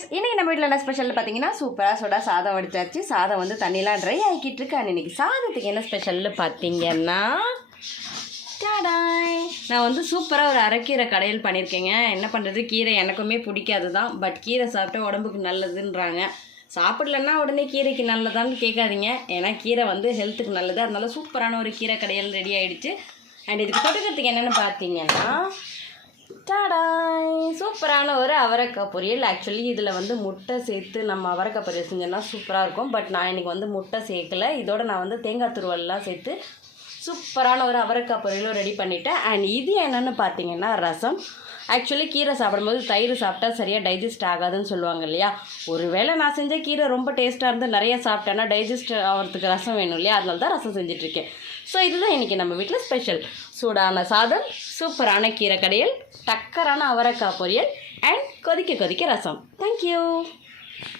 Friends, இன்றைக்கி நம்ம வீட்டில் என்ன ஸ்பெஷல் பார்த்தீங்கன்னா சூப்பராக சுட சாதம் வடிச்சாச்சு. சாதம் வந்து தண்ணிலாம் ட்ரை ஆகிக்கிட்டு இருக்கு. அண்ட் இன்றைக்கி சாதத்துக்கு என்ன ஸ்பெஷல்னு பார்த்தீங்கன்னா டாடாய், நான் வந்து சூப்பராக ஒரு அரைக்கீரை கடையில் பண்ணியிருக்கேங்க. என்ன பண்ணுறது, கீரை எனக்குமே பிடிக்காது தான். பட் கீரை சாப்பிட்டா உடம்புக்கு நல்லதுன்றாங்க. சாப்பிடலன்னா உடனே கீரைக்கு நல்லதான்னு கேட்காதீங்க. ஏன்னா கீரை வந்து ஹெல்த்துக்கு நல்லது. அதனால சூப்பரான ஒரு கீரை கடையில் ரெடி ஆகிடுச்சு. அண்ட் இதுக்கு தொட்டுக்கிறதுக்கு என்னென்னு பார்த்தீங்கன்னா டாடாய், சூப்பரான ஒரு அவரைக்காய் பொரியல். ஆக்சுவலி இதில் வந்து முட்டை சேர்த்து நம்ம அவரைக்காய் பொரியல் செஞ்சோன்னா சூப்பராக இருக்கும். பட் நான் இன்றைக்கி வந்து முட்டை சேர்க்கலை. இதோட நான் வந்து தேங்காய் துருவல்லாம் சேர்த்து சூப்பரான ஒரு அவரைக்காய் பொரியலும் ரெடி பண்ணிவிட்டேன். அண்ட் இது என்னென்னு பார்த்தீங்கன்னா ரசம். ஆக்சுவலி கீரை சாப்பிடும்போது தயிர் சாப்பிட்டா சரியாக டைஜஸ்ட் ஆகாதுன்னு சொல்லுவாங்க இல்லையா. ஒருவேளை நான் செஞ்ச கீரை ரொம்ப டேஸ்ட்டாக இருந்து நிறைய சாப்பிட்டேன்னா டைஜஸ்ட் ஆகிறதுக்கு ரசம் வேணும் இல்லையா. அதனால தான் ரசம் செஞ்சிட்ருக்கேன். ஸோ இதுதான் இன்றைக்கி நம்ம வீட்டில் ஸ்பெஷல். சூடான சாதம், சூப்பரான கீரை கடையல், டக்கரான அவரைக்காய் பொரியல் அண்ட் கொதிக்க ரசம். தேங்க்யூ.